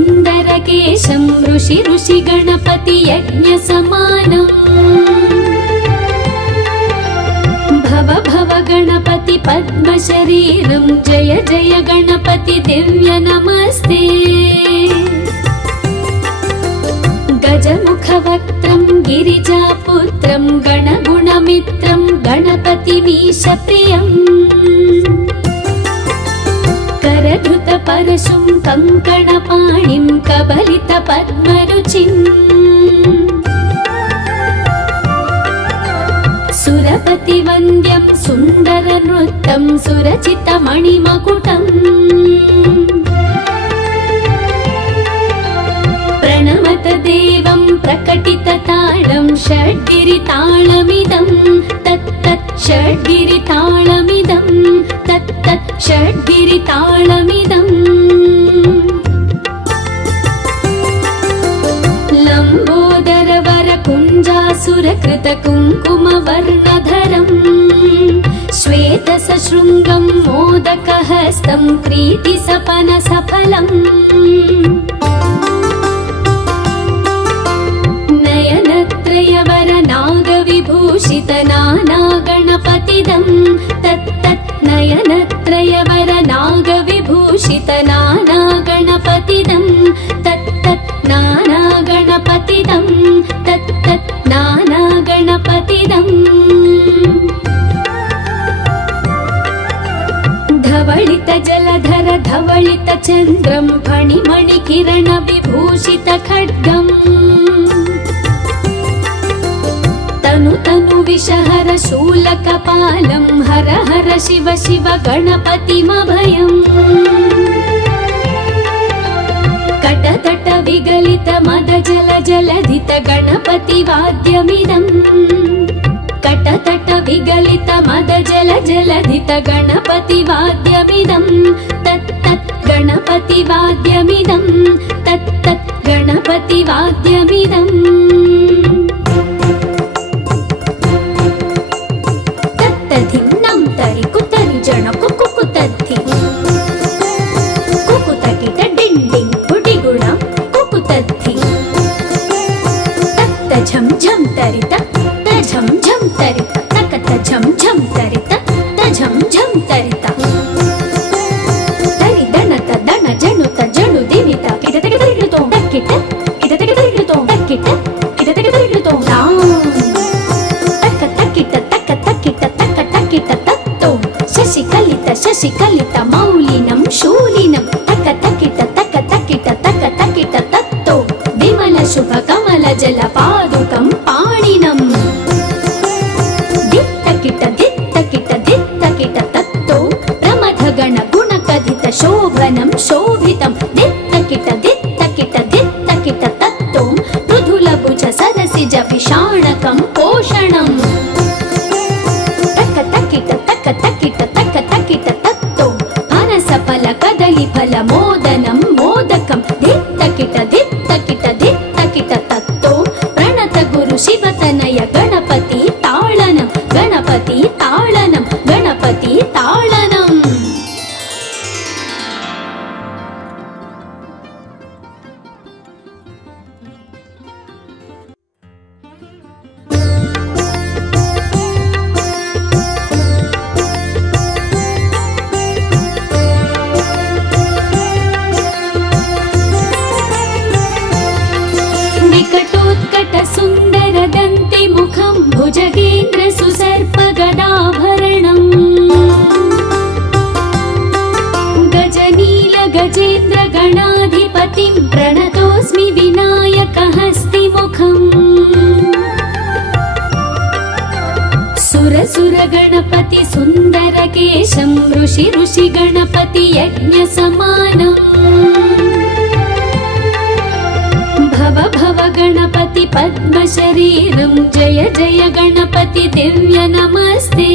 सुन्दरकेशं ऋषि गणपति यज्ञसमानम् भव गणपति पद्मशरीरं जय जय गणपति दिव्य नमस्ते गजमुखवक्त्रं गिरिजापुत्रं गणगुणमित्रं गणपतिमीशप्रियम् करधृतपरशुं कङ्कणपाणिं कबलितपद्मरुचिम् सुरपतिवन्द्यं सुन्दरनृत्यं सुरचितमणिमकुटम् प्रणमत देवं प्रकटिततालं षड्गिरितालमिदं तत्तत् षड्गिरितालमिदं तत्तत् षड्गिरितालमिदम् लम्बोदरवरकुञ्जासुरकृतकुङ्कुमवर्णधरम् श्वेतसशृङ्गं मोदकहस्तं प्रीतिसपनसफलम् नयनत्रयवरनागविभूषितनानागणपतिदं तत्तत् नयनत्रयवरनागविभूषितनानागणपतिदं तत्तत् नानागणपतिदं तत्तत् नानागणपतिदम् धवलितजलधर धवलितचन्द्रं फणिमणिकिरणविभूषितखड्गम् तनु विषहर शूलकपालं हर हर शिव शिव गणपतिमभयम् कटतट विगलित मद जल जलधित गणपतिवाद्यमिदम् कटतट विगलित मद जल जलधित गणपतिवाद्यमिदं तत्तत् गणपतिवाद्यमिदं तत्तत् गणपतिवाद्यमिदम् तत्तधिन्नं तरि कुतरि जन कुकुतद्धि कुकुतकिट डिण्डिं गुडिगुण कुकुतद्धि तत्त झं झं तरित झं झं तरित तकत झं झं तरित झं झं तरित तरि दणत दण जणुत जणु दिनित किटतक तरिगितो तक्किट किटतक तरिगितो तक्किट किटतक तरिगितो तां तक तक्किट तक तक्किट तक तक्किट तत्तो शशिकलित मौलिनं शूलिनं तक तक्किट तक तक्किट तक तक्किट तत्तो विमल शुभ कमल जल पादुकं पाणिनम् तत्तो प्रमथगण गुणकथित शोभनं शोभितं दित्तकिट तत्तो मृदुलभुज सदसिज विषाणकं पोषणम् तक तक्किट तत्तो फनसफल कदलीफल मोदनं मोदकं दित्तकिट तत्तो प्रणत गुरु शिवतनय गणपति ताळनं गणपति ताळनं गणपति ताळनम् विकटोत्कट सुन्दर दन्ति मुखं भुजगेन्द्र सुसर्पगदाभरणम् गजनील गजेन्द्र गणाधिपतिं प्रणतोऽस्मि विनायकहस्तिमुखम् सुर गणपति सुन्दरकेशं ऋषि गणपति यज्ञसमानम् भव गणपति पद्मशरीरं जय जय गणपति दिव्य नमस्ते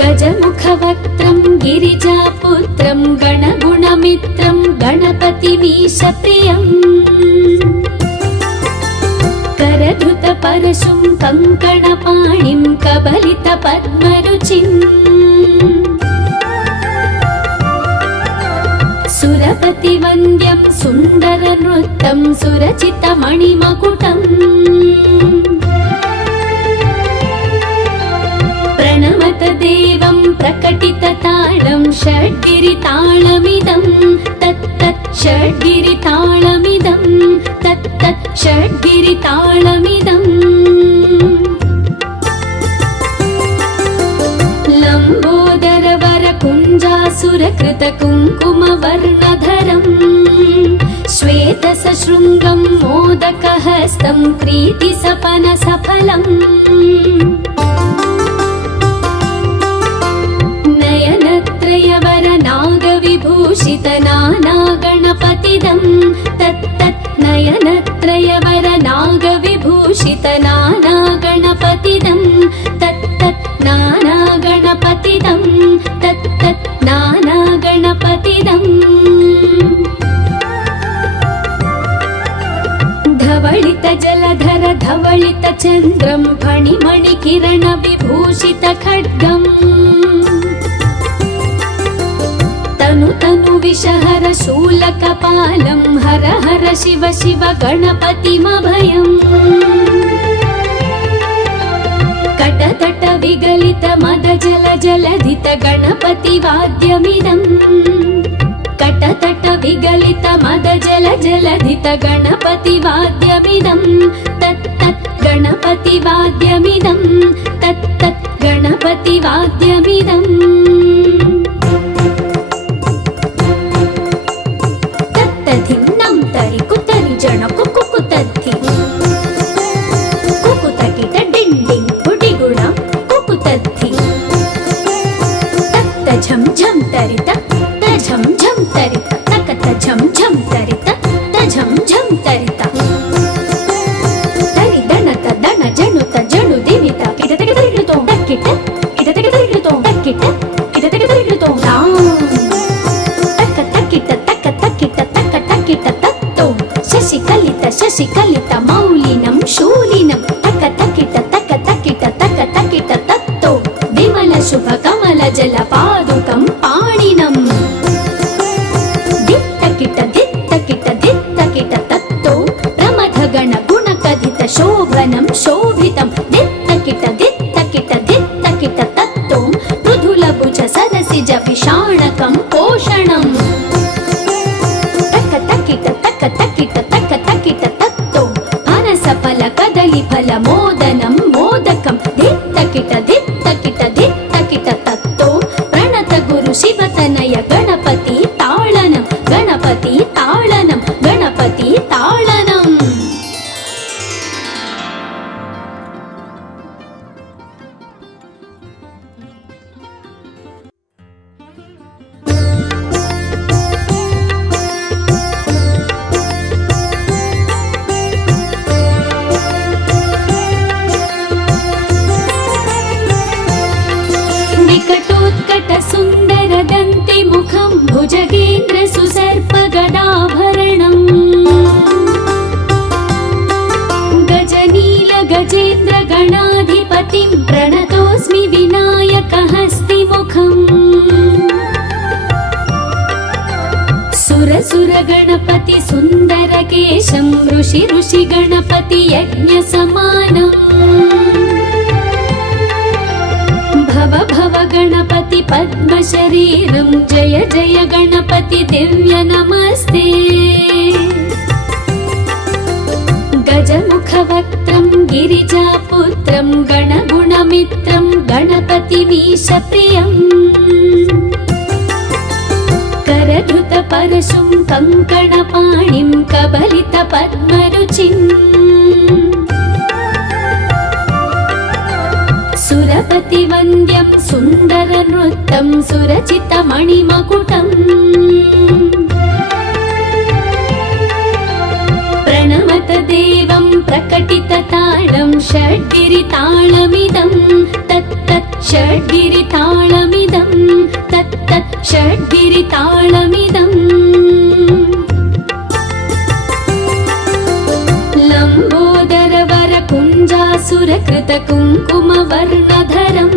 गजमुखवक्त्रं गिरिजापुत्रं गणगुणमित्रं गणपतिमीशप्रियम् करधृतपरशुं कङ्कणपाणिं कबलितपद्मरुचिम् सुरचितमणिमकुटम् प्रणमत देवं प्रकटितताळं षड्गिरिताळमिदं तत्तत् षड्गिरिताळमिदं तत्तत् षड्गिरिताळमिदम् लम्बोदरवरकुञ्जासुरकृतकुङ्कुमवर्णधरम् श्वेतसशृङ्गं मोदकहस्तं प्रीतिसपनसफलम् नयनत्रयवरनागविभूषितनानागणपतिदं तत्तत् नयनत्रयवरनागविभूषितनानागणपतिदं तत्तत् नानागणपतिदं तत्तत् नानागणपतिदम् धवलित जलधर धवलित चन्द्रं फणिमणिकिरण विभूषित खड्गम् तनु तनु विषहर शूलकपालं हर हर शिव शिव गणपतिमभयम् कटतट विगलित मद जल जलधित गणपति वाद्यमिदम् कटतट विगलित मद जल जलधित गणपति वाद्यमिदं तत्तत् गणपति वाद्यमिदं तत्तत् गणपति वाद्यमिदम् तत्तधिं नं तरि कुतरि जन कुकुतद्धि कुकुतकिट डिण्डिं गुडिगुण कुकुतद्धि तत्त झं झं तरित झं झं तरित तकत झं झं तरित झं झं तरित तरि दणत दण जणुत जणु दिनित किटतक तरिकृतो तक्किट किटतक तरिकृतो तक्किट किटतक तरिकृतो तां तक तक्किट तक तक्किट तक तक्किट तत्तो शशिकलित मौलिनं शूलिनं तक तक्किट तक तक्किट तक तक्किट तत्तो विमल शुभ कमल जल पादुकं पाणिनम् शोभनं शोभितं दित्तकिट दित्तकिट दित्तकिट तत्तो मृदुलभुज सरसिज विषाणकं पोषणम् तक तकिट तक तकिट तक तकिट तत्तो अनसफल कदलीफल मोदनं मोदकं दित्तकिट दित्तकिट दित्तकिट तत्तो प्रणत गुरु शिवतनय गणपति ताळनं गणपति ताळनं गणपति ताळनम् विकटोत्कट सुन्दर दन्ति मुखं भुजगेन्द्र सुसर्प गदाभरणम् गजनील गजेन्द्र गणाधिपतिं प्रणतोऽस्मि विनायक हस्तिमुखम् सुर गणपति सुन्दर केशं ऋषि ऋषि गणपति यज्ञ समानम् भव भव गणपति पद्म शरीरं जय जय गणपति दिव्य नमस्ते गजमुख वक्त्रं गिरिजापुत्रं गणगुणमित्रं गणपतिमीश प्रियम् करधृत परशुं कङ्कणपाणिं कबलित पद्मरुचिम् सुरपति वन्द्यं सुन्दर नृत्यं सुरचित मणिमकुटम् प्रणमत देवं प्रकटितताळं षड्गिरिताळमिदं तत्तत् षड्गिरिताळमिदं तत्तत् षड्गिरिताळमिदम् लम्बोदरवरकुञ्जासुरकृतकुङ्कुमवर्णधरम्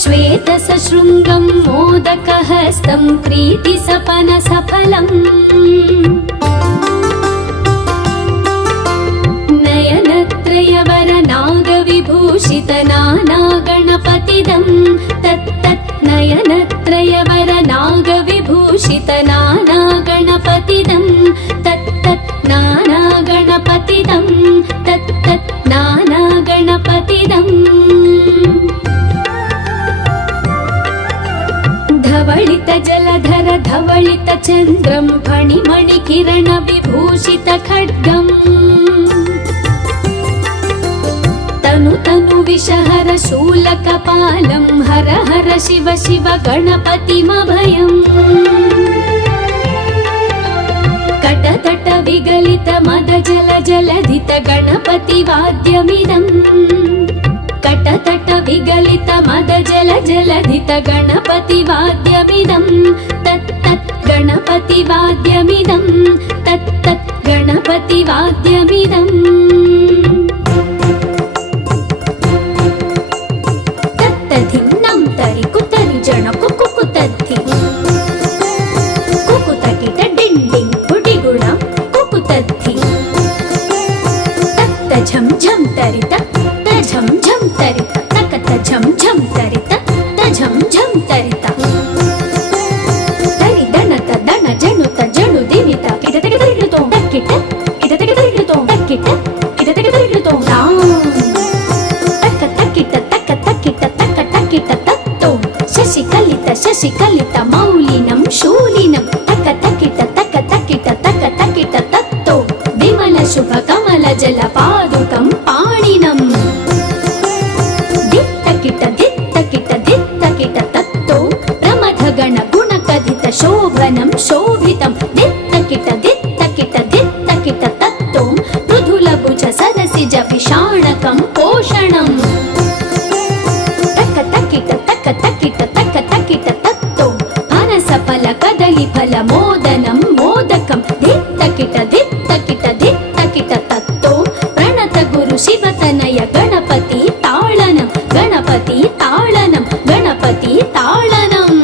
श्वेतसशृङ्गं मोदकहस्तं प्रीतिसपनसफलम् विभूषित नाना गणपतिदं तत्तत् नयनत्रयवर नाग विभूषित नाना गणपतिदं तत्तत् नाना गणपतिदं तत्तत् नाना गणपतिदम् धवलित जलधर धवलित चन्द्रं फणिमणि किरण विभूषित खड्गम् तनु तनु विषहर शूलकपालं हर हर शिव शिव गणपतिमभयम् कटतट विगलित मद जल जलधित गणपति वाद्यमिदम् कटतट विगलित मद जल जलधित गणपति वाद्यमिदं तत्तत् गणपति वाद्यमिदं तत्तत् गणपति वाद्यमिदम् तत्तधिन्नं तरि कुतरि जन कुकुतद्धि कुकुतकिट डिण्डिं गुडिगुणं कुकुतद्धि तत्त झं झं तरित झं झं तरित तकत झं झं तरित झं झं तरित तरि दणत दण जणुत जणु दिनित किट तक तरिगितो तक्किट किट तक तरिगितो तक्किट किट तक तरिगितो तां तक तक्किट तक तक्किट तक तक्किट तत्तो शशिकलित मौलिनं शूलिनं तक तक्किट तत्तो विमल शुभ कमल जल पादुकं पाणिनं तत्तो प्रमथ गण गुण कथित शोभनं शोभितं दित्तकिट तत्तो मृदुल भुज सरसिज विषाणकं पोषणं तक तकिट तत्तो फनस फल कदली फल मोदनं मोदकं दित्तकिट तत्तो प्रणत गुरु शिवतनय गणपति ताळनं गणपति ताळनं गणपति ताळनम्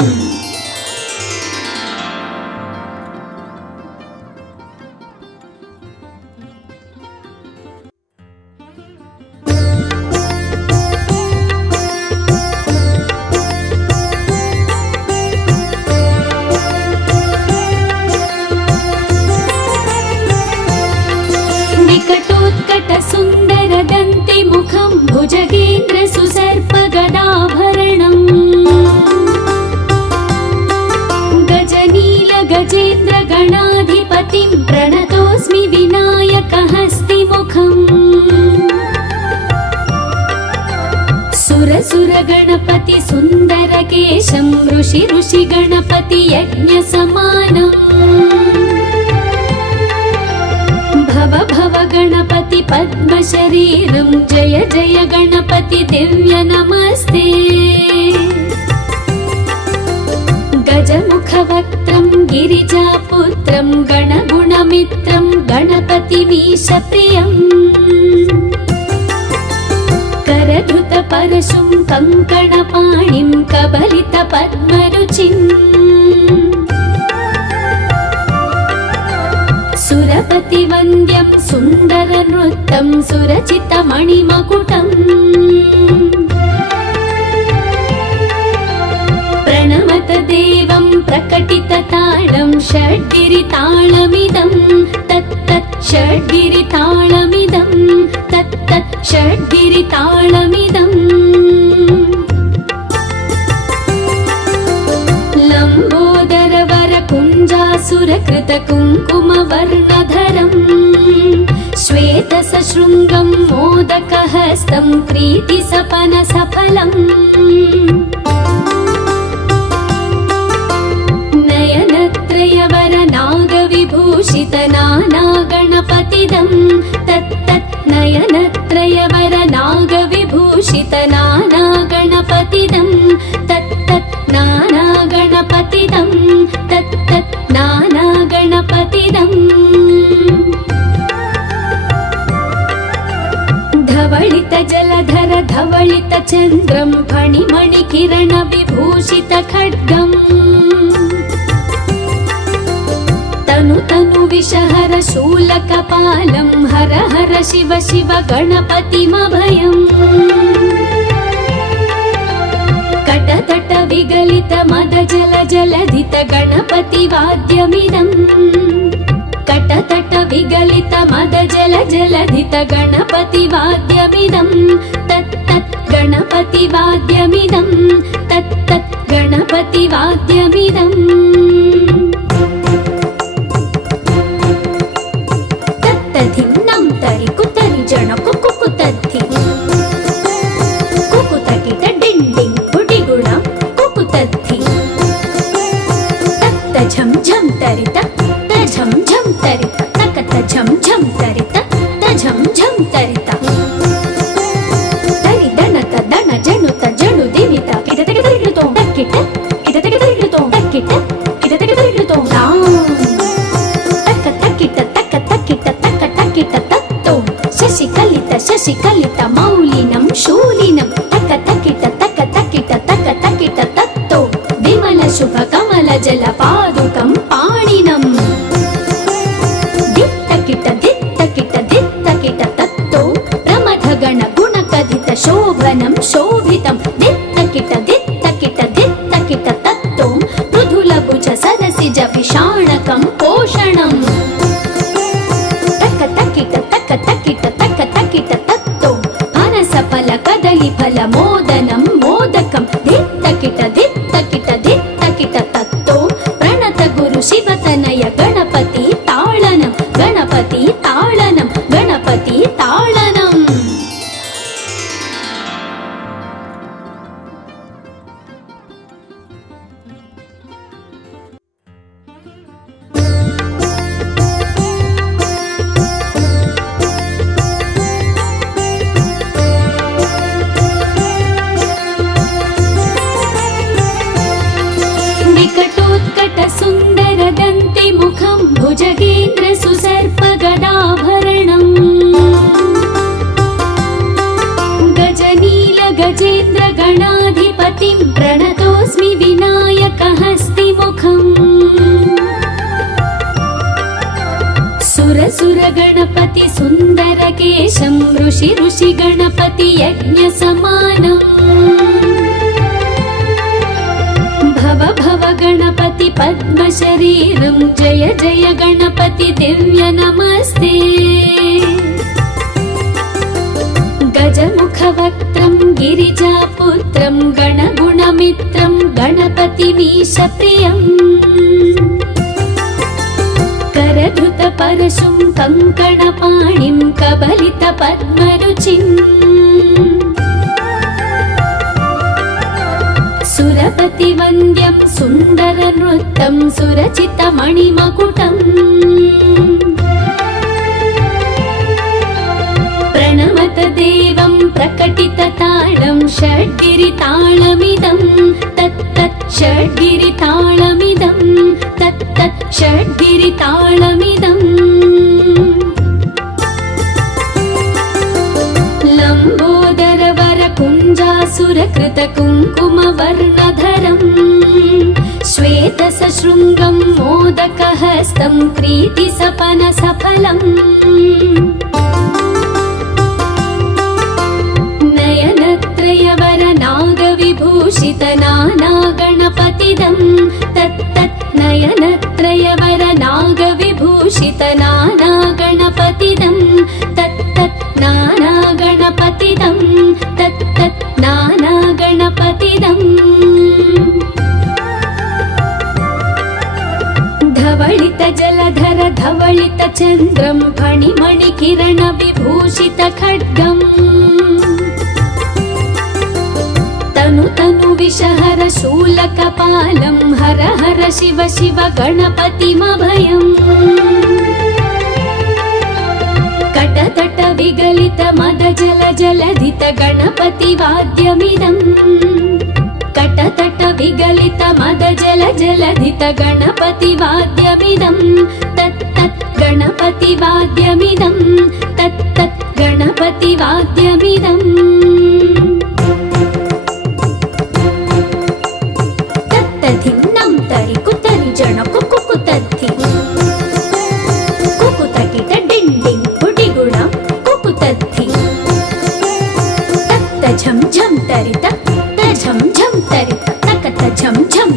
विकटोत्कट सुन्दर दन्ति मुखं भुजगेन्द्र सुसर्प गदाभरणम् गजनील गजेन्द्र गणाधिपतिं प्रणतोऽस्मि विनायक हस्तिमुखम् सुर गणपति सुन्दर केशं ऋषि गणपति यज्ञ समानम् भव गणपति पद्म शरीरं जय जय गणपति दिव्य नमस्ते गजमुख वक्त्रं गिरिजापुत्रं गणगुणमित्रं गणपतिमीश प्रियम् करधृत परशुं कङ्कणपाणिं कबलित पद्मरुचिम् सुरपति वन्द्यं सुन्दर नृत्यं सुरचित मणिमकुटम् प्रणमत देवं प्रकटित ताळं षड्गिरिताळमिदं तत्तत् षड्गिरिताळमिदं तत्तत् षड्गिरिताळमिदम् लम्बोदर वर कुञ्जासुरकृत कुङ्कुमवर्णधरम् श्वेत सशृङ्गं मोदकहस्तं प्रीतिसपन सफलम् नयनत्रयवर नागविभूषित नाना गणपतिदं तत्तत् नयनत्रयवर नागविभूषित नाना गणपतिदं तत्तत् नाना गणपतिदं तत्तत् नाना गणपतिदम् धवलित जलधर धवलित चन्द्रं फणिमणि किरण विभूषित खड्गम् तनु तनु विषहर शूलकपालं हर हर शिव शिव गणपतिमभयम् विगलित मद जल जलधित गणपति वाद्यमिदम् कटतट विगलित मद जल जलधित गणपति वाद्यमिदम् तत् तत् गणपति वाद्यमिदम् तत् तत् गणपति वाद्यमिदम् तत्तधिन्नं तरि कुतरि जण कुकुतद्धि कुकुतकिट डिण्डिं गुडिगुण कुकुतद्धि तत्त झं झं तरित झं झं तरित तकत झं झं तरित झं झं तरित तरि दणत दण जणुत जणु दिनित किटतक तरिगिडतो तक्किट किटतक तरिगिडतो तक्किट किटतक तरिगिडतो तक्क तक्किट तक्क तक्किट तक्क तक्किट तत्तो शशिकलित मौलिनं शूलिनं तक्क तक्किट तत्तो विमल शुभ कमल जल पादुकं पाणिनं दित्तकिट तत्तो प्रमथ गण गुण कथित शोभनं शोभितं दित्तकिट तत्तो मृदुल भुज सरसिज विषाणकं पोषणं तक्क तक्किट तत्तो फनस फल कदली फल मोदनं मोदकं दित्तकिट तत्तो प्रणत गुरु शिवतनय गणपति ताळनं गणपति ताळनं विकटोत्कट सुन्दर दन्ति मुखं भुजगेन्द्र सुसर्प गदाभरणं गजनील गजेन्द्र गणाधिपतिं प्रणतोऽस्मि विनायक हस्तिमुखम् सुर गणपति सुन्दर केशं ऋषि गणपति यज्ञ समानम् भव गणपति पद्म शरीरं जय जय गणपति दिव्य नमस्ते गजमुख वक्त्रं गिरिजापुत्रं गणगुणमित्रं गणपतिमीश प्रियम् करधृत परशुं कङ्कणपाणिं कबलित पद्मरुचिम् सुरपति वन्द्यं सुन्दर नृत्यं सुरचित मणिमकुटम् प्रणमत देवं प्रकटित ताळं षड्गिरिताळमिदं तत्तत् षड्गिरिताळमिदं तत्तत् षड्गिरिताळमिदम् लम्बोदर वर कुञ्जासुरकृत कुङ्कुमवर्णधरम् श्वेत सशृङ्गं मोदकहस्तं प्रीतिसपन सफलम् नयनत्रयवर नागविभूषित नाना गणपतिदं तत्तत् नयनत्रयवर नागविभूषित नाना गणपतिदं तत्तत् नाना गणपतिदं तत्तत् नाना गणपतिदम् धवलित जलधर धवलित चन्द्रं फणिमणि किरण विभूषित खड्गम् तनु विषहर शूलकपालं हर हर शिव शिव गणपतिमभयम् कटतट विगलित मद जल जलधित गणपति वाद्यमिदम् कटतट विगलित मद जल जलधित गणपति वाद्यमिदम् तत् तत् गणपति वाद्यमिदम् तत् तत् गणपति वाद्यमिदम् तत्तधिन्नं तरि कुतरि जण कुकुतद्धि कुकुतकिट डिण्डिं गुडिगुण कुकुतद्धि तत्त झं झं तरित झं झं तरित तकत झं झं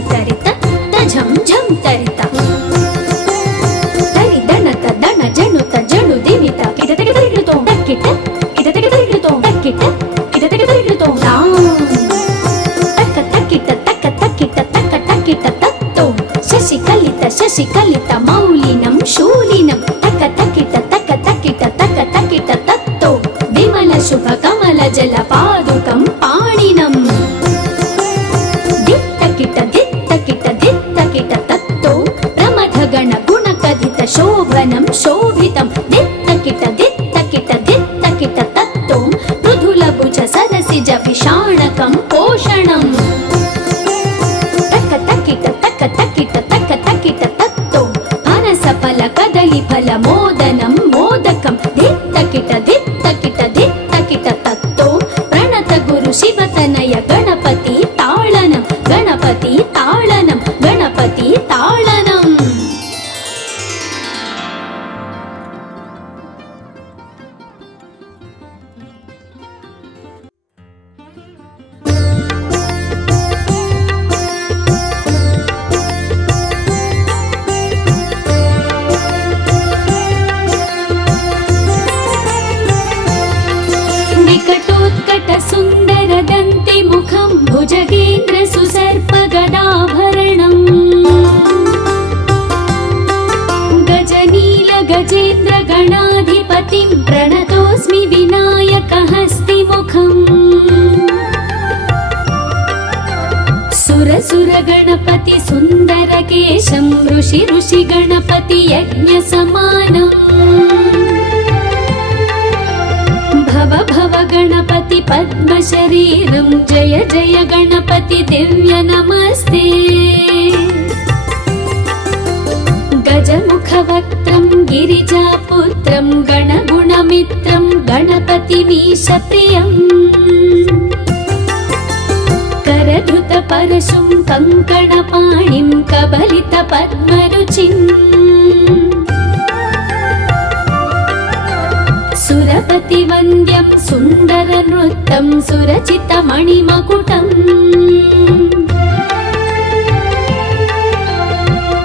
శశికలిత మౌలినం శూలినం తక తకిట తక తకిట తక తకిట తత్తో విమల శుభ కమల జల పాదుకం పాణినం దిత్తకిట దిత్తకిట దిత్తకిట తత్తో ప్రమథ గణ గుణ కథిత శోభనం శోభితం దిత్తకిట దిత్తకిట దిత్తకిట తత్తో మృదుల భుజ సరసిజ విషాణకం పోషణం తక తకిట తక తకిట తక తకిట తత్తో పనస ఫల కదలి ఫల మోదనం మోదకం దిత్తకిట దిత్తకిట దిత్తకిట తత్తో ప్రణత గురు శివతనయ గణపతి తాళనం గణపతి తాళనం గణపతి తాళనం. వికటోత్కట సుందర దంతి ముఖం భుజగేంద్ర సుసర్ప గదాభరణం గజనీల గజేంద్ర గణాధిపతిం ప్రణతోస్మి వినాయక హస్తి ముఖం సురసుర గణపతి సుందర కేశం ఋషి ఋషి గణపతి యజ్ఞ సమానం భవ భవ గణపతి పద్మ శరీరం జయ జయ గణపతి దివ్య నమస్తే గజముఖ వక్త్రం గిరిజాపుత్రం గణగుణమిత్రం గణపతి మీశ ప్రియం करधुत परशुं कंकणपाणिं कबलित पद्मरुचिं सुरपति वन्द्यं सुन्दर नृत्यं सुरचित मणिमकुटम्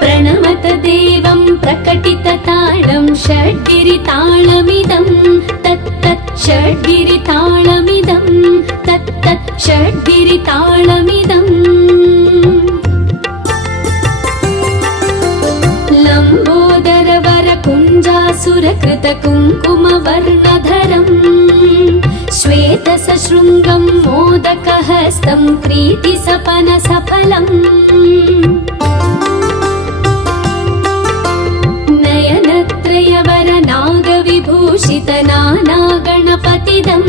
प्रणमत देवं प्रकटित ताळं षड्गिरिताळमिदं तत्तत् षड्गिरिताळमिदं तत्तत् षड्गिरिताळमिदम् लम्बोदरवर कुञ्जासुरकृत कुङ्कुमवर्णधरं श्वेतसशृङ्गं मोदकहस्तं प्रीतिसपनसफलम् नयनत्रयवर नागविभूषित नानागणपतिदं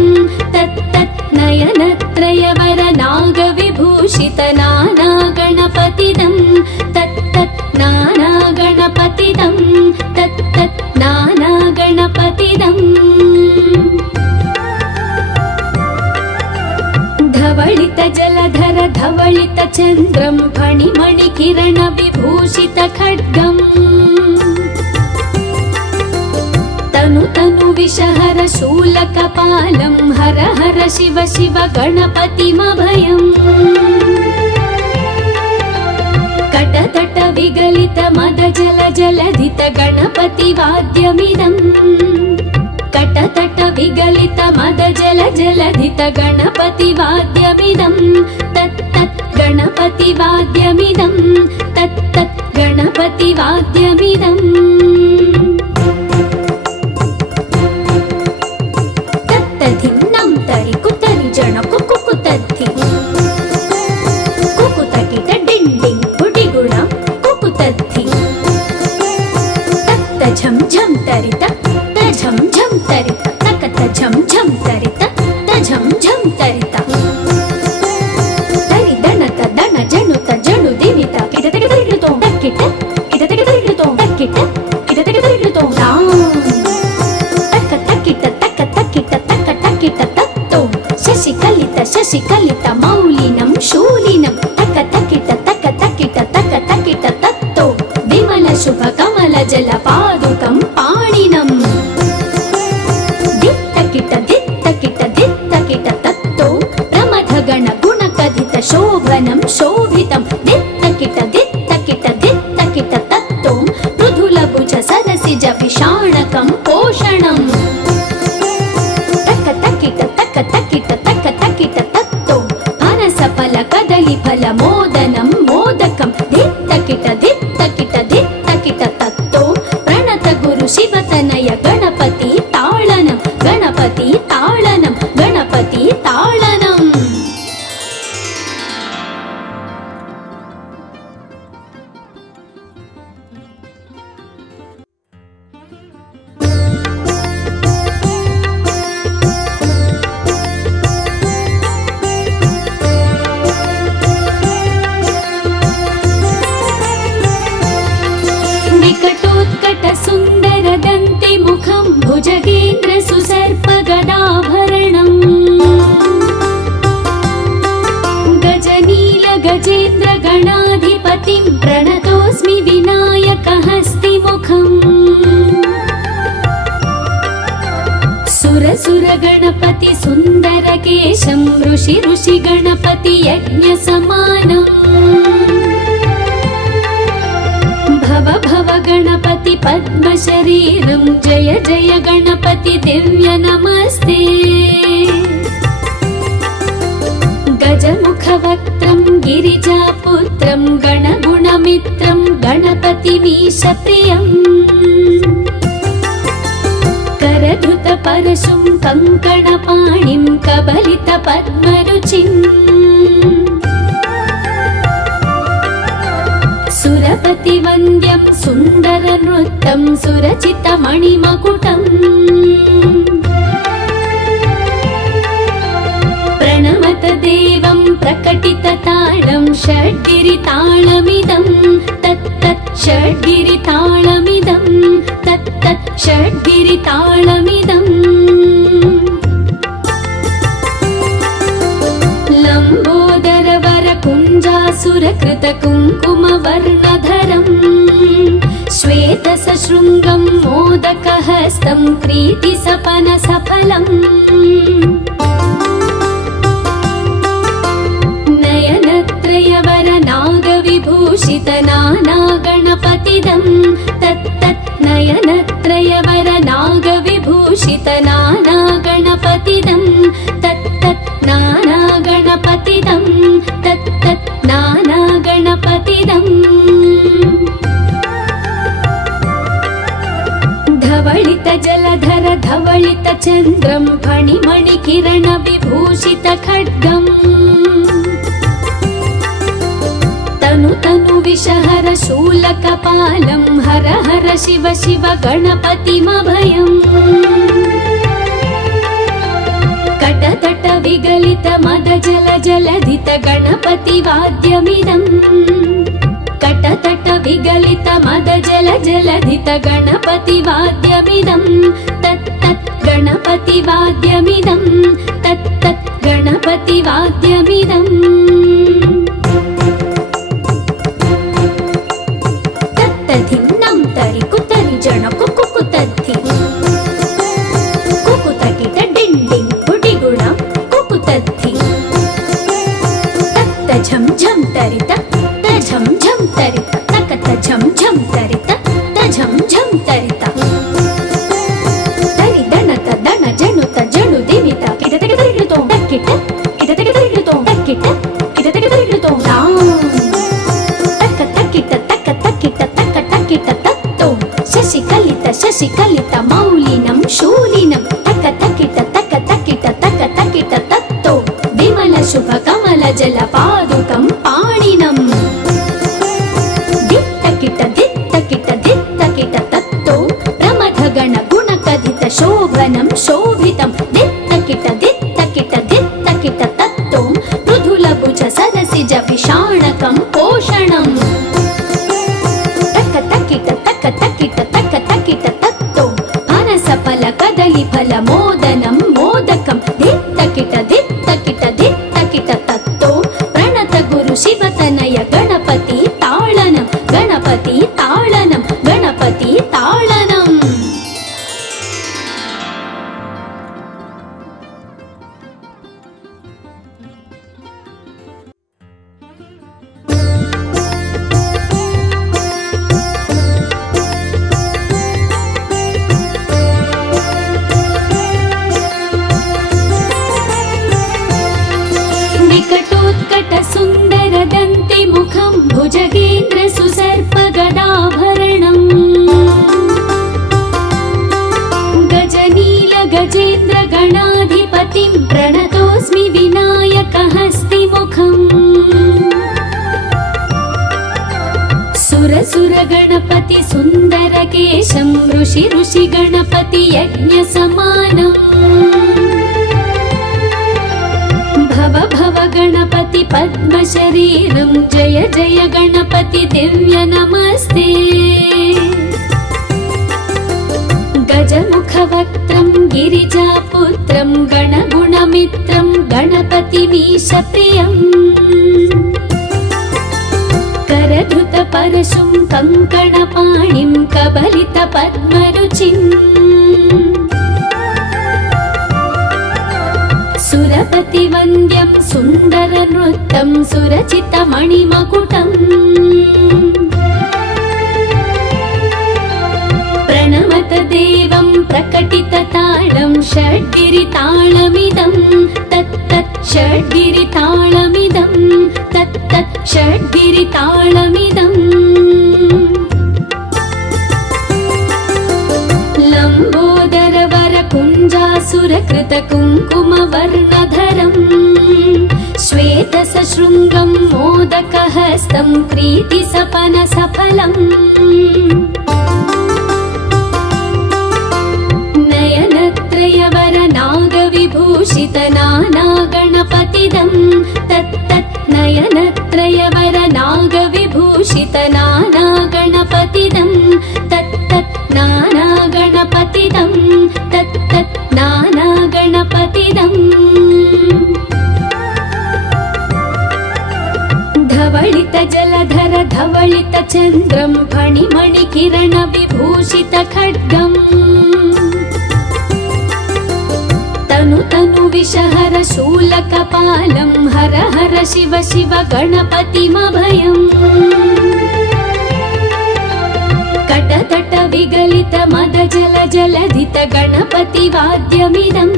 तत्तत् नयनत्रयवर नागविभूषित नानागणपतिदं तत्तत् नानागणपतिदं तत्तत् नानागणपतिदम् धवलित जलधर धवलित चन्द्रं फणिमणिकिरण विभूषित खड्गम् तनु तनु विषहर शूलकपालं हर हर शिव शिव गणपतिमभयम् कटतट विगलित मद जल जलधित गणपति वाद्यमिदम् कटतट विगलित मद जल जलधित गणपति वाद्यमिदं तत्तत् गणपति वाद्यमिदं तत्तत् गणपति वाद्यमिदम् तत्तधिन्नं तरि कुतरि जन कुकुतद्धि कुकुतकिट डिण्डिं गुडिगुण कुकुतद्धि तत्त झं झं तरित झं झं तरित तकत झं झं तरित झं झं तरित तरि दणत दण जणुत जणु दिनित किटतक तरिकृतो तक्किट किटतक तरिकृतो तक्किट किटतक तरिकृतो तां तक तक्किट तक तक्किट तक तक्किट तत्तो शशिकलित मौलिनं शूलिनं तक तक्किट तक तक्किट तक तक्किट तत्तो विमल शुभ कमल जल पादुकं पाणिनम् दित्तकिट दित्तकिट दित्तकिट तत्तो प्रमथ गण गुण कथित शोभनं शोभितं दित्तकिट दित्तकिट दित्तकिट तत्तो मृदुल भुज सदसिज विषाणकं पोषणम् तक तकिट तक तकिट तक तकिट तत्तो फनस फल कदली फल मोदनं मोदकं दित्तकिट दित्तकिट दित्तकिट गजेन्द्र गणाधिपतिं प्रणतोऽस्मि विनायकहस्तिमुखम् सुर गणपति सुन्दरकेशं ऋषि गणपति यज्ञसमानम् भव गणपति पद्मशरीरं जय जय गणपति दिव्य नमस्ते गजमुखवक्त्रं गिरिजापुत्रं गणगुणमित्रं गणपतिमीशप्रियम् करधृतपरशुं कङ्कणपाणिं कबलितपद्मरुचिम् सुरपतिवन्द्यं सुन्दरनृत्यं सुरचितमणिमकुटम् प्रणमत देवं प्रकटितताळं षड्गिरिताळमिदं तत्तत् षड्गिरिताळमिदं तत्तत् षड्गिरिताळमिदम् लम्बोदरवरकुञ्जासुरकृतकुङ्कुमवर्णधरम् श्वेतसशृङ्गं मोदकहस्तं प्रीतिसपनसफलम् नयनत्रयवरनागविभूषितनानागणपतिदं तत्तत् नयनत्रयवरनागविभूषितनानागणपतिदं तत्तत् नानागणपतिदं तत्तत् नानागणपतिदम् धवलित जलधर धवलित चन्द्रं फणिमणिकिरण विभूषित खड्गम् तनु विषहर शूलकपालं हर हर शिव शिव गणपतिमभयम् कटतट विगलित मद जल जलधित गणपति वाद्यमिदम् कटतट विगलित मद जल जलधित गणपति वाद्यमिदं तत्तत् गणपति वाद्यमिदं तत्तत् गणपति वाद्यमिदम् तत्तधिं नं तरि कुतरि जण कुकुतद्धि कुकुतकिट डिण्डिं गुडिगुणं कुकुतद्धि तत्त झं झं तरित झं झं तरित तकत झं झं तरित झं झं तरित तरि दणत दण जणुत जणु दिमित किदतके तरिगितो तक्किट किदतके तरिगितो तक्किट किदतके तरिगितो तां तक तक्किट तक तक्किट तक तक्किट तत्तो शशिकलित मौलिनं शूलिनं तक तक्किट तत्तो विमल शुभ कमल जल पादुकं पाणिनम् दित्तकिट तत्तो प्रमथगण गुणकथित शोभनं शोभितं दित्तकिट तत्तो मृदुलभुज सरसिज विषाणकं पोषणम् तक्किट तत्तो फनसफल कदलीफल मोदनं मोदकं दित्तकिट तत्तो प्रणत गुरु शिवतनय गणपति ताळनं गणपति ताळनं गणपति ताळनम् विकटोत्कट सुन्दर दन्ति मुखं भुजगेन्द्र सुसर्प गदाभरणम् गजनील गजेन्द्र गणाधिपतिं प्रणतोऽस्मि विनायकहस्तिमुखम् सुर गणपति सुन्दरकेशं ऋषि गणपति यज्ञसमानम् भव गणपति पद्मशरीरं जय जय गणपति दिव्य नमस्ते गजमुखवक्त्रं गिरिजापुत्रं गणगुणमित्रं गणपतिमीशप्रियम् परशुं कङ्कणपाणिं कबलितपद्मरुचिम् सुरपतिवन्द्यं सुन्दरनृत्यं सुरचितमणिमकुटम् प्रणमत देवं प्रकटितताळं षड्गिरिताळमिदं तत्तत् षड्गिरिताळमिदं तत्तत् षड्गिरिताळमिदम् लम्बोदरवरकुञ्जासुरकृतकुङ्कुमवर्णधरम् श्वेतसशृङ्गं मोदकहस्तं प्रीतिसपनसफलम् नयनत्रयवरनागविभूषितनानागणपतिदं तत्तत् नयनत्रयवरनागविभूषितनानागणपतिदं तत्तत् नानागणपतिदं तत्तत् नानागणपतिदम् धवलित जलधर धवलित चन्द्रं फणिमणिकिरण विभूषित खड्गम् तनु तनु विषहर शूलकपालं हर हर शिव शिव गणपतिमभयम् कटतट विगलित मद जल जलधित गणपतिवाद्यमिदम्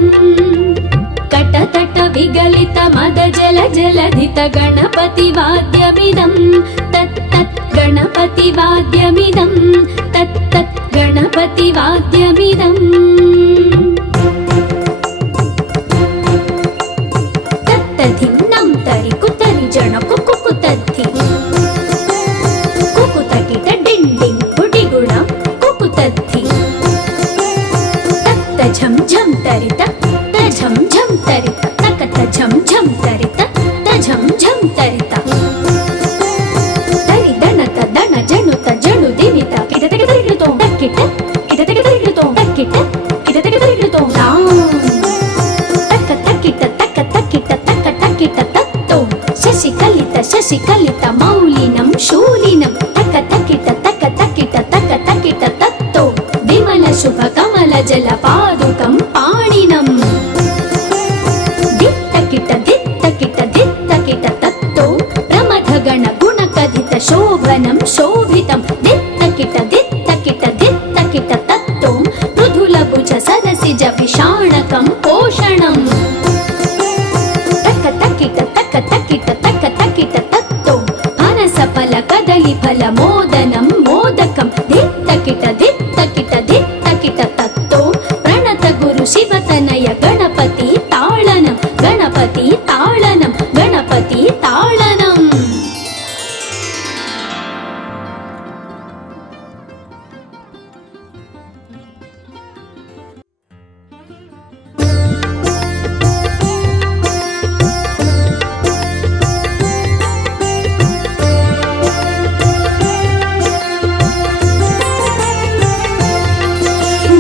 कटतट विगलित मद जल जलधित गणपतिवाद्यमिदं तत्तत् गणपतिवाद्यमिदं तत्तत् गणपतिवाद्यमिदम् तत्तधिन्नं तरि कुतरि जण कुकुतद्धि कुकुतकिट डिण्डिं गुडिगुणं कुकुतद्धि तत्त झं झं तरित झं झं तरित तकत झं झं तरित झं झं तरित तरि दणत दण जणुत जणु दिवित किट तक तरिगितो तक्किट किट तक तरिगितो तक्किट किट तक तरिगितो तां तक तक्किट तक तक्किट तक तक्किट तत्तो शशिकलित मौलिनं शूलिनं तक तक्किट तत्तो विमल शुभ कमल जल पादुकं पाणिनम् तत्तो प्रमथगण गुणकथित शोभनं शोभितं दित्तकिट तत्तो मृदुलभुज सरसिज विषाणकं पोषणम् तक्किट तत्तो फनसफल कदलीफल मोदनं मोदकं दित्तकिट तत्तो प्रणत गुरु शिवतनय गणपति ताळनं गणपति ताळनं गणपति ताळनम्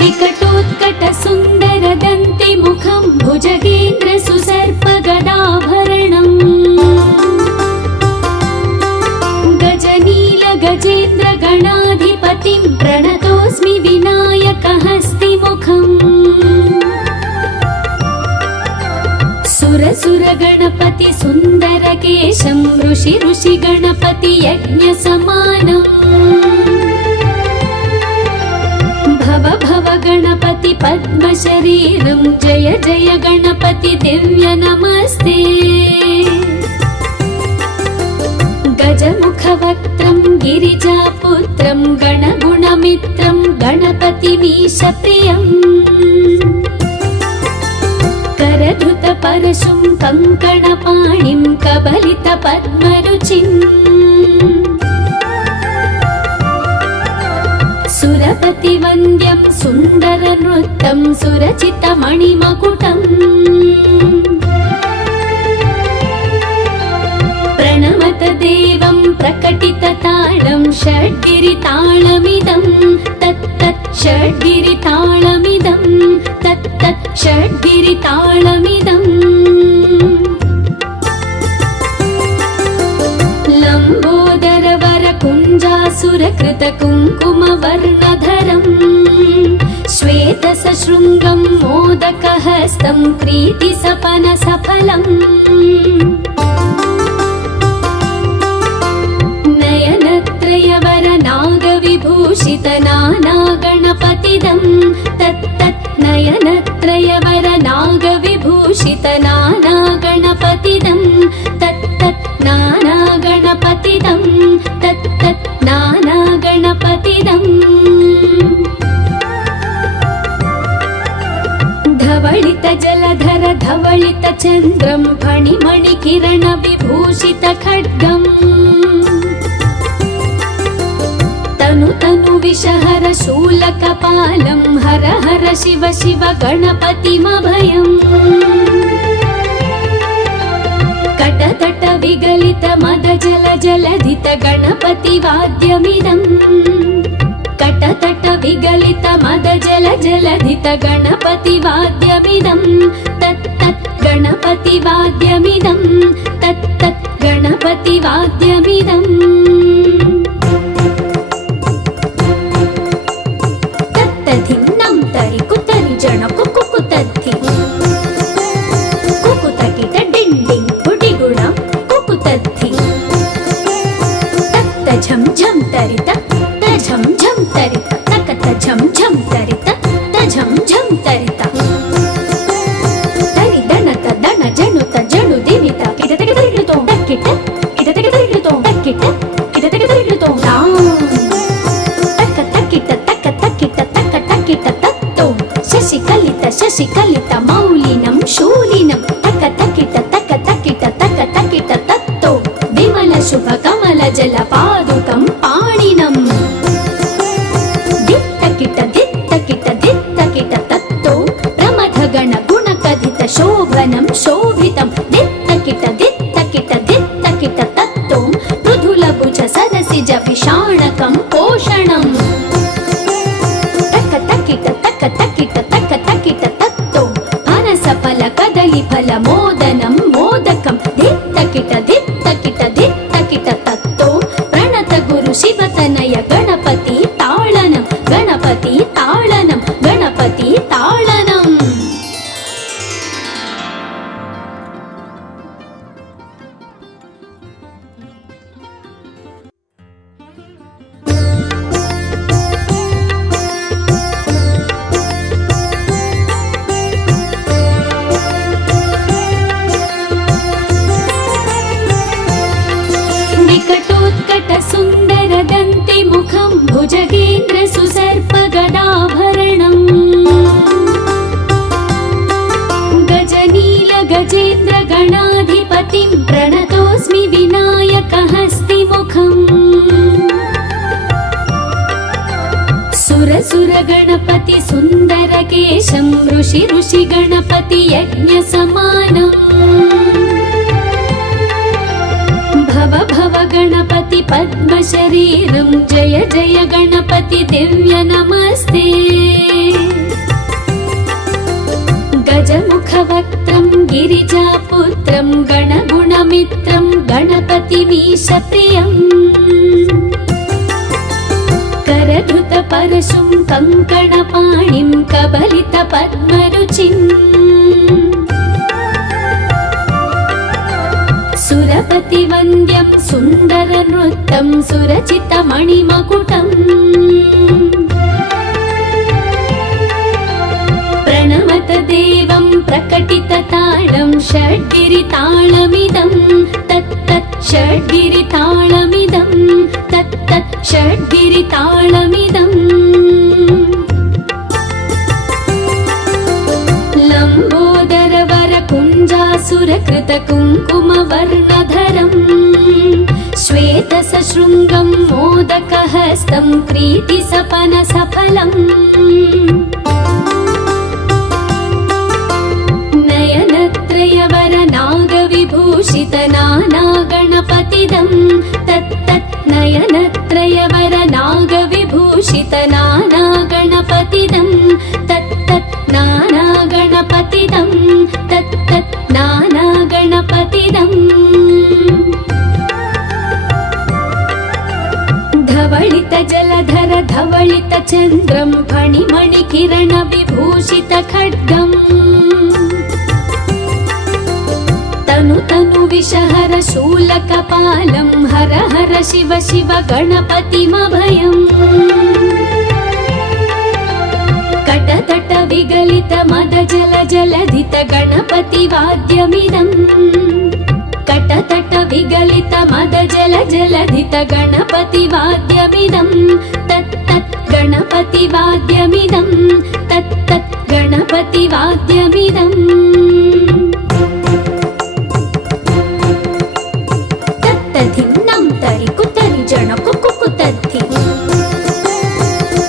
विकटोत्कट सुन्दर दन्ति मुखं भुजगेन्द्र सुसर्प गदाभरणम् गजनील गजेन्द्र गणाधिपतिं प्रणतोऽस्मि विनायकहस्तिमुखम् सुर गणपति सुन्दर केशं ऋषि गणपति यज्ञ समानम् भव गणपति पद्म शरीरं जय जय गणपति दिव्य नमस्ते गजमुख वक्त्रं गिरिजापुत्रं गणगुणमित्रं गणपतिमीश प्रियम् करधृत परशुं कङ्कणपाणिं कबलित पद्मरुचिम् सुरपतिवन्द्यं सुन्दरनृत्यं सुरचितमणिमकुटम् प्रणमत देवं प्रकटितताळं षड्गिरिताळमिदं तत्तत् षड्गिरिताळमिदं तत्तत् षड्गिरिताळमिदम् लम्बोदरवर कुञ्जासुरकृत कुङ्कुमवर्णधरम् श्वेतसशृङ्गं मोदकहस्तं प्रीतिसपनसफलम् नयनत्रयवर नागविभूषित नानागणपतिदं तत्तत् नयनत्रयवर नागविभूषित नानागणपतिदं तत्तत् नानागणपतिदं तत्तत् नानागणपतिदम् धवलित जलधर धवलित चन्द्रं फणिमणिकिरण विभूषित खड्गम् तनु तनु विषहर शूलकपालं हर हर शिव शिव गणपतिमभयम् कटतट विगलित मद जल जलधित गणपति वाद्यमिदम् कटतट विगलित मद जल जलधित गणपति वाद्यमिदम् तत्तत् गणपति वाद्यमिदम् तत्तत् गणपति वाद्यमिदम् तत्तधिन्नं तरि कुतरि जन कुकुतद्धि कुकुतकिट डिण्डिं गुडिगुण कुकुतद्धि तत्त झं झं तरित झं झं तरित तकत झं झं तरित झं झं तरित तरि दणत दण जणुत जणु दिनित किटतक तरिगितो तक्किट किटतक तरिगितो तक्किट किटतक तरिगितो तक्क तक्किट तक्क तक्किट तक्क तक्किट तत्तो शशिकलित मौलिनं शूलिनं तक्क तक्किट तत्तो विमल शुभ कमल जल पादुकं पाणिनम् दित्तकिट तत्तो प्रमथ गण गुण कथित शोभनं शोभितं दित्तकिट तत्तो मृदुल भुज सरसिज विषाणकं पोषणम् तक्क तक्किट तत्तो फनस फल कदली फल मोदनं मोदकं दित्तकिट तत्तो प्रणत गुरु शिवतनय गणपति ताळनं गणपति ताळनं गणपति ताळनम् विकटोत्कट सुन्दर दन्ति मुखं भुजगेन्द्र सुसर्प गदाभरणम् गजनील गजेन्द्र गणाधिपतिं प्रणतोऽस्मि विनायकहस्तिमुखम् सुर गणपति सुन्दर केशं ऋषि गणपति यज्ञ समानम् भव गणपति पद्म शरीरं जय जय गणपति दिव्य नमस्ते गजमुख वक्त्रं गिरिजापुत्रं गणगुणमित्रं गणपतिमीश प्रियम् करधृत परशुं कङ्कणपाणिं कबलित पद्मरुचिम् सुरपति वन्द्यं सुन्दर नृत्यं सुरचित मणिमकुटम् प्रणमत देवं प्रकटित ताळं षड्गिरिताळमिदं तत्तत् षड्गिरिताळमिदं तत्तत् षड्गिरिताळमिदम् लम्बोदर वर कुञ्जासुरकृत कुङ्कुमवर्णधरम् श्वेतसशृङ्गं मोदकहस्तं प्रीतिसपनसफलम् नयनत्रयवर नागविभूषित नानागणपतिदं तत्तत् नयनत्रयवर नागविभूषित नानागणपतिदं तत्तत् नानागणपतिदं तत्तत् नानागणपतिदम् जलधर धवलित चन्द्रं फणिमणि किरण विभूषित खड्गम् तनु तनु विषहर शूलकपालं हर हर शिव शिव गणपतिमभयम् कटतट विगलित मद जल जलधित गणपति वाद्यमिदम् कटतट विगलित मद जल जलधित गणपति वाद्यमिदम् तत् तत् गणपति वाद्यमिदम् तत् तत् गणपति वाद्यमिदम् तत्तधिन्नं तरि कुतरि जन कुकुतद्धि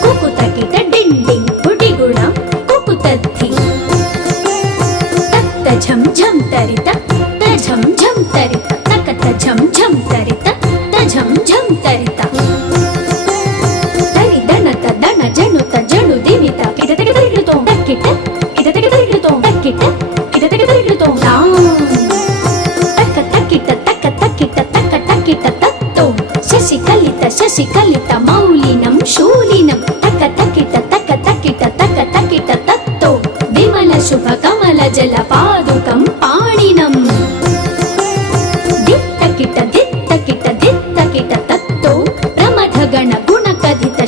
कुकुतकिट डिण्डिं गुडिगुणं कुकुतद्धि तत्त झं झं तरित झं झं तरित तकत झं झं तरित झं झं तरित तरि दनत दन जनुत जनु दिनित किटतक तरिकृतो तक्किट किटतक तरिकृतो तक्किट किटतक तरिकृतो तक्क तक्किट तक्क तक्किट तक्क तक्किट तत्तो शशिकलित मौलिनं शूलिनं तक्क तक्किट तक्क तक्किट तक्क तक्किट तत्तो विमल शुभ कमल जल पादुकं पाणिनम्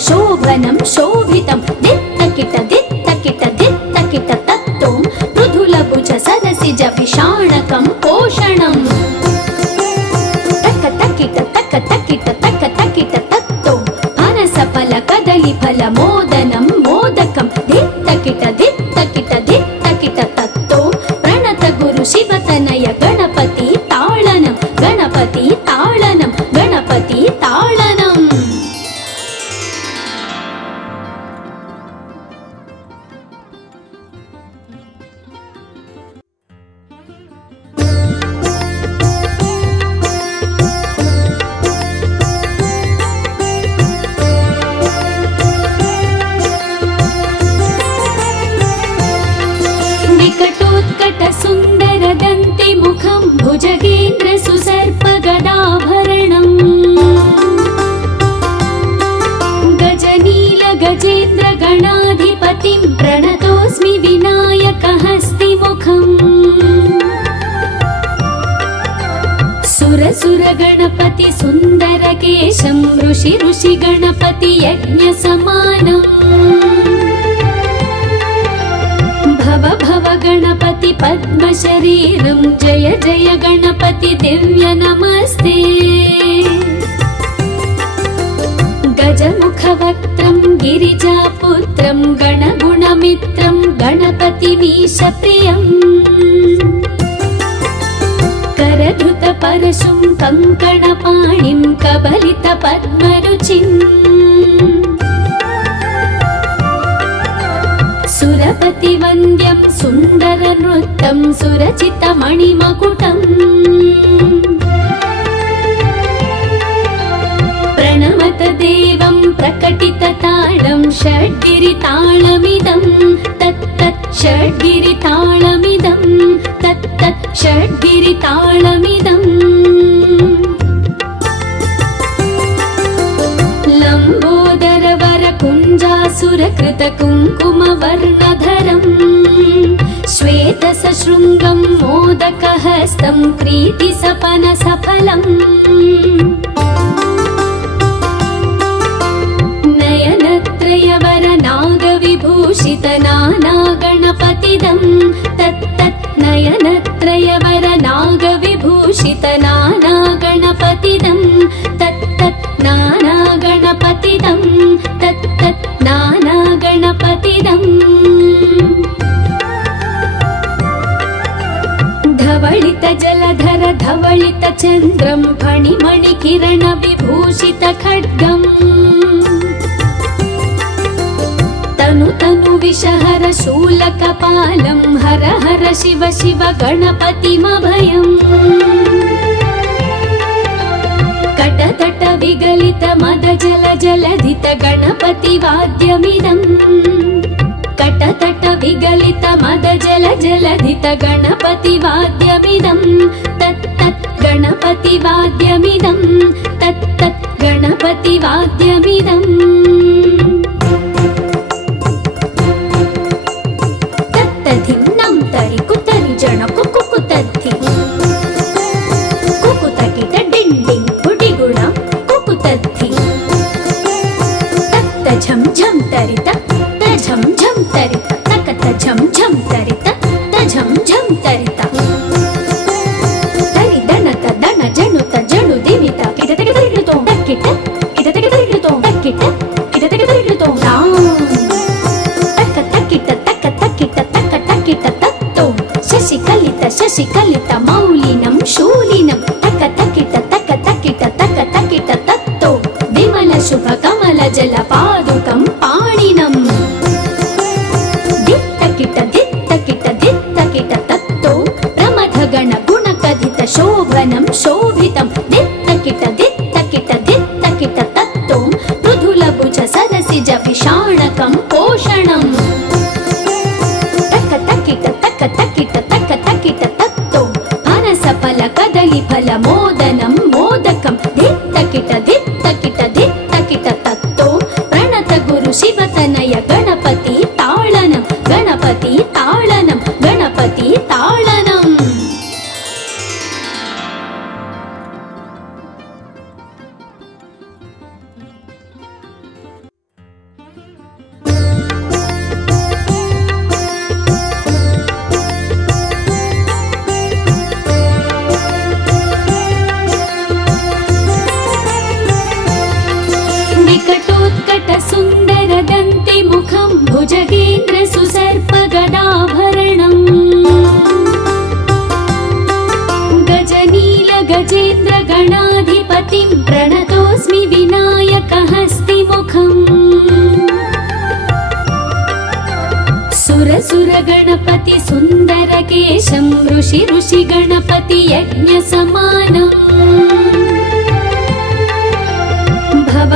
शोभनं शोभितं दित्तकिट दित्तकिट दित्तकिट तत्तो मृदुलभुज सदसिज विषाणकं पोषणम् तक्क तक्किट तक्क तक्किट तक्क तक्किट तत्तो फनसफल कदलीफल मोदनं मोदकं दित्तकिट दित्तकिट दित्तकिट तत्तो प्रणत गुरु शिवतनय गणपति ताळनं गणपति ताळनं गणपति ताळनम् विकटोत्कट सुन्दर दन्ति मुखं भुजगेन्द्र सुसर्प गदाभरणम् गजनील गजेन्द्र गणाधिपतिं प्रणतोऽस्मि विनायक हस्तिमुखम् सुर गणपति सुन्दर केशं ऋषि गणपति यज्ञ समानम् भव गणपति पद्म शरीरं जय जय गणपति दिव्य नमस्ते गजमुख वक्त्रं गिरिजापुत्रं गणगुणमित्रं गणपतिमीश प्रियम् करधृत परशुं कङ्कणपाणिं कबलित पद्मरुचिम् सुरपति वन्द्यं सुन्दर नृत्यं सुरचित मणिमकुटम् प्रणमत देवं प्रकटित ताळं षड्गिरिताळमिदं तत् तत् षड्गिरिताळमिदं तत् तत् षड्गिरिताळमिदम् लम्बोदर वर कुञ्जासुरकृत कुङ्कुम वर्णधरम् श्वेत सशृङ्गं मोदकहस्तं प्रीति सपन सफलम् नयनत्रयवर नागविभूषित नाना गणपतिदं तत् तत् नयनत्रयवर नागविभूषित नाना गणपतिदं तत् तत् नाना गणपतिदं तत् तत् नाना गणपतिदम् धवलित जलधर धवलित चन्द्रं फणिमणि किरण विभूषित खड्गम् तनु तनु विषहर शूलकपालं हर हर शिव शिव गणपतिमभयम् कटतट विगलित मद जल जलधित गणपति वाद्यमिदम् कटतट विगलित मद जल जलधित गणपति वाद्यमिदम् तत् तत् गणपति वाद्यमिदम् तत् तत् गणपति वाद्यमिदम् सुन्दरदन्तिमुखं भुजगेन्द्र सुसर्पगदाभरणम् गजनील गजेन्द्र गणाधिपतिं प्रणतोऽस्मि विनायकहस्तिमुखम् सुर गणपति सुन्दरकेशं ऋषि गणपति यज्ञसमानम् भव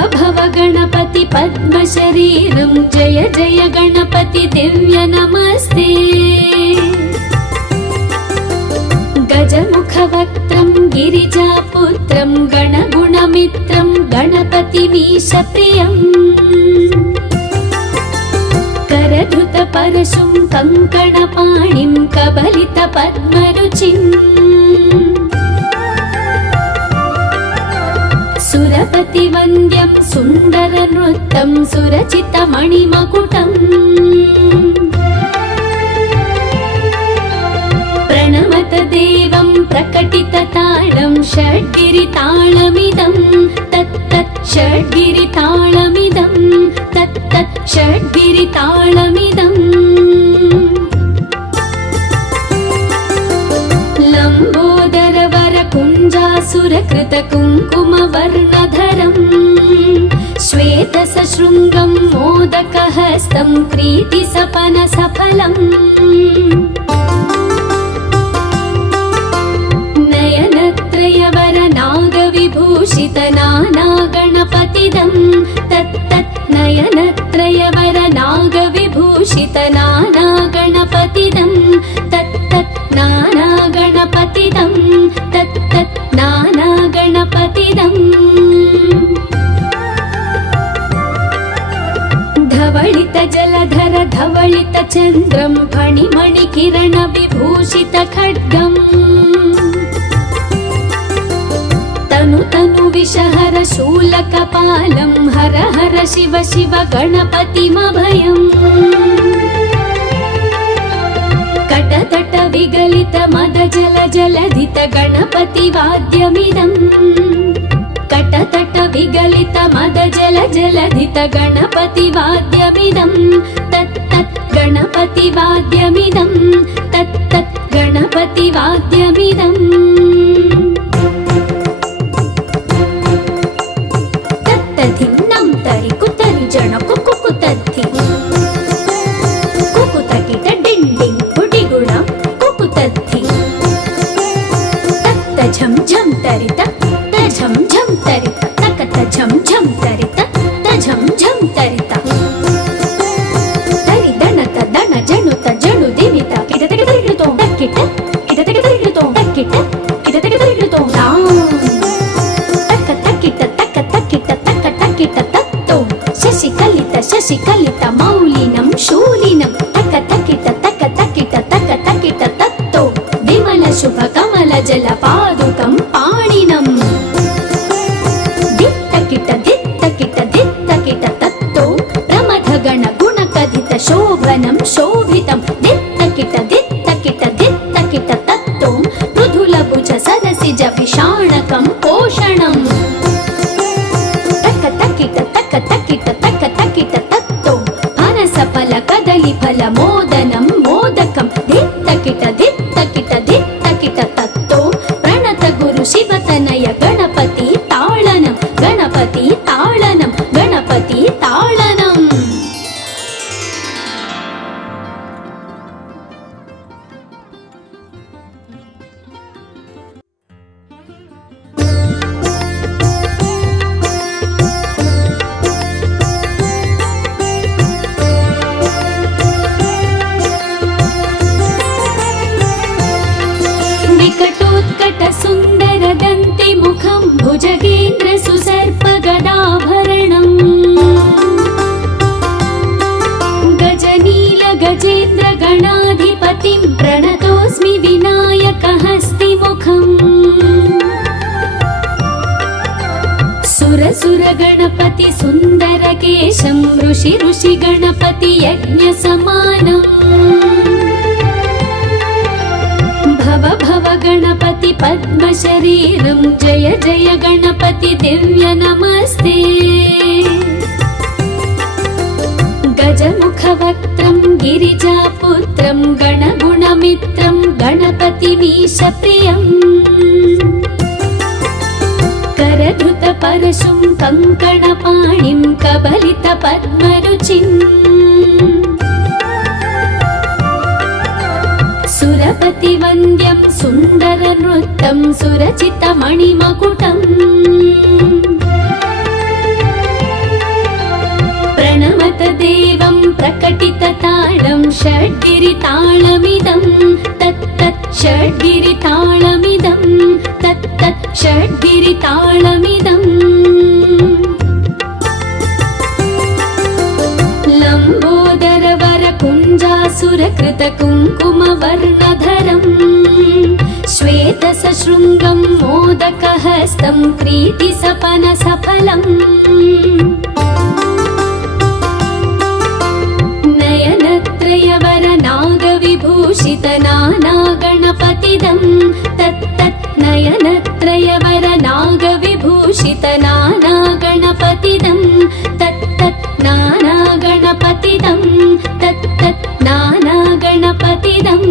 गणपति पद्मशरीरं जय जय गणपति दिव्य नमस्ते गजमुखवक्त्रं गिरिजापुत्रं गणगुणमित्रं गणपतिमीशप्रियम् करधृतपरशुं कङ्कणपाणिं कबलितपद्मरुचिम् सुरपतिवन्द्यं सुन्दरनृत्तं सुरचितमणिमकुटम् प्रणमत देवं प्रकटितताळं षड्गिरिताळमिदं तत्तत् षड्गिरिताळमिदं तत्तत् षड्गिरिताळमिदम् लम्बोदरवरकुञ्जासुरकृतकुङ्कुमवर्णधरम् श्वेतसशृङ्गं मोदकहस्तं प्रीतिसपनसफलम् नयनत्रयवरनागविभूषितनानागणपतिदं तत्तत् नयनत्रयवरनागविभूषितनानागणपतिदं तत्तत् नानागणपतिदं तत्तत् नानागणपतिदम् धवलित जलधर धवलित चन्द्रं फणिमणिकिरण विभूषित खड्गम् तनु विषहर शूलकपालं हर हर शिव शिव गणपतिमभयम् कटतट विगलित मद जल जलधित गणपति वाद्यमिदम् कटतट विगलित मद जल जलधित गणपति वाद्यमिदं तत्तत् गणपति वाद्यमिदं तत्तत् गणपति वाद्यमिदम् तत्तधिं नं तरि कुतरि जन कुकुतद्धि कुकुतकिट डिण्डिं गुडिगुणं कुकुतद्धि तत्त झं झं तरित झं झं तरित तकत झं झं तरित झं झं तरित तरि दणत दण जणुत जणु दिनित किदतके तरिगितो तक्किट किदतके तरिगितो तक्किट किदतके तरिगितो तां तक तक्किट तक तक्किट तक तक्किट तत्तो शशिकलित मौलिनं शूलिनं तक तक्किट तक तक्किट तक तक्किट तत्तो विमल शुभ कमल जल पादुकं पाणिनम् शोभनं शोभितं दित्तकिट दित्तकिट दित्तकिट तत्तो मृदुलभुज सरसिज विषाणकं पोषणम् तक तकिट तक तकिट तक तकिट तत्तो फनसफल कदलीफल मोदनं मोदकं दित्तकिट दित्तकिट दित्तकिट तत्तो प्रणत गुरु शिवतनय गणपति ताळनं गणपति ताळनं गणपति ताळनम् सुन्दरदन्तिमुखं भुजगेन्द्र सुसर्पगदाभरणम् गजनील गजेन्द्र गणाधिपतिं प्रणतोऽस्मि विनायकहस्तिमुखम् सुर गणपति सुन्दरकेशं ऋषि गणपति यज्ञसमानम् भव गणपति पद्मशरीरं जय जय गणपति दिव्य नमस्ते मुखवक्त्रं गिरिजापुत्रं गणगुणमित्रं गणपतिमीशप्रियम् करधृतपरशुं कङ्कणपाणिं कबलितपद्मरुचिम् सुरपतिवन्द्यं सुन्दरनृत्यं सुरचितमणिमकुटम् प्रणमत देवं प्रकटितताळं षड्गिरिताळमिदं तत्तत् षड्गिरिताळमिदं तत्तत् षड्गिरिताळमिदम् लम्बोदरवरकुञ्जासुरकृतकुङ्कुमवर्णधरम् श्वेतसशृङ्गं मोदकहस्तं प्रीतिसपनसफलम् नयनत्रयवरनागविभूषितनानागणपतिदं तत्तत् नयनत्रयवरनागविभूषितनानागणपतिदं तत्तत् नानागणपतिदं तत्तत् नानागणपतिदम्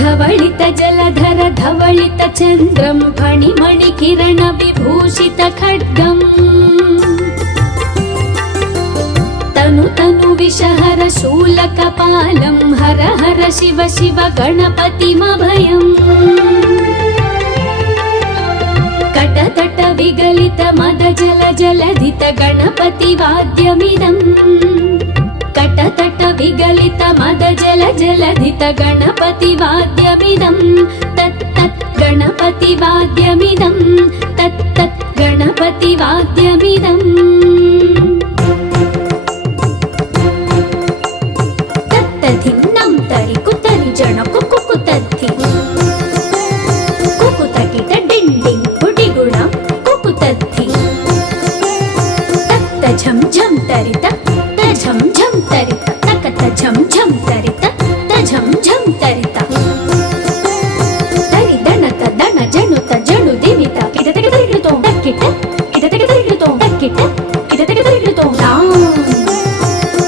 धवलित जलधर धवलित चन्द्रं फणिमणिकिरण विभूषित खड्गम् तनु तनु विषहर शूलकपालं हर हर शिव शिव गणपतिमभयम् कटतट विगलित मद जल जलधित गणपतिवाद्यमिदम् कटतट विगलित मद जल जलधित गणपतिवाद्यमिदं तत्तत् गणपतिवाद्यमिदं तत्तत् गणपतिवाद्यमिदम् तत्तधिन्नं तरि कुतरि जण कुकुतद्धि कुकुतकिट डिण्डिं गुडिगुणं कुकुतद्धि तत्त झं झं तरित झं झं तरित तकत झं झं तरित झं झं तरित तरि दणत दण जणुत जणु दिवित किदतक तरिकृतो तक्किट किदतक तरिकृतो तक्किट किदतक तरिकृतो तां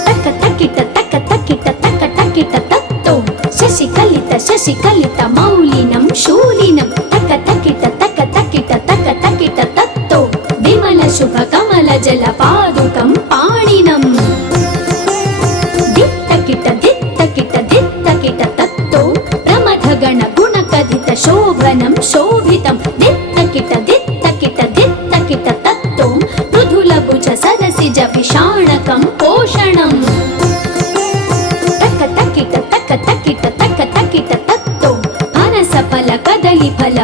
तक तक्किट तक तक्किट तक तक्किट तत्तो शशिकलित मौलिनं शूलिनं तक तक्किट तक तक्किट तक तक्किट तत्तो विमल शुभ कमल जल पादुकं पाणिनम् तत्तो प्रमथगण गुणकथित शोभनं शोभितं दित्तकिट तत्तो मृदुलभुज सरसिज विषाणकं पोषणम् तक तक्किट तत्तो फनसफल कदलीफल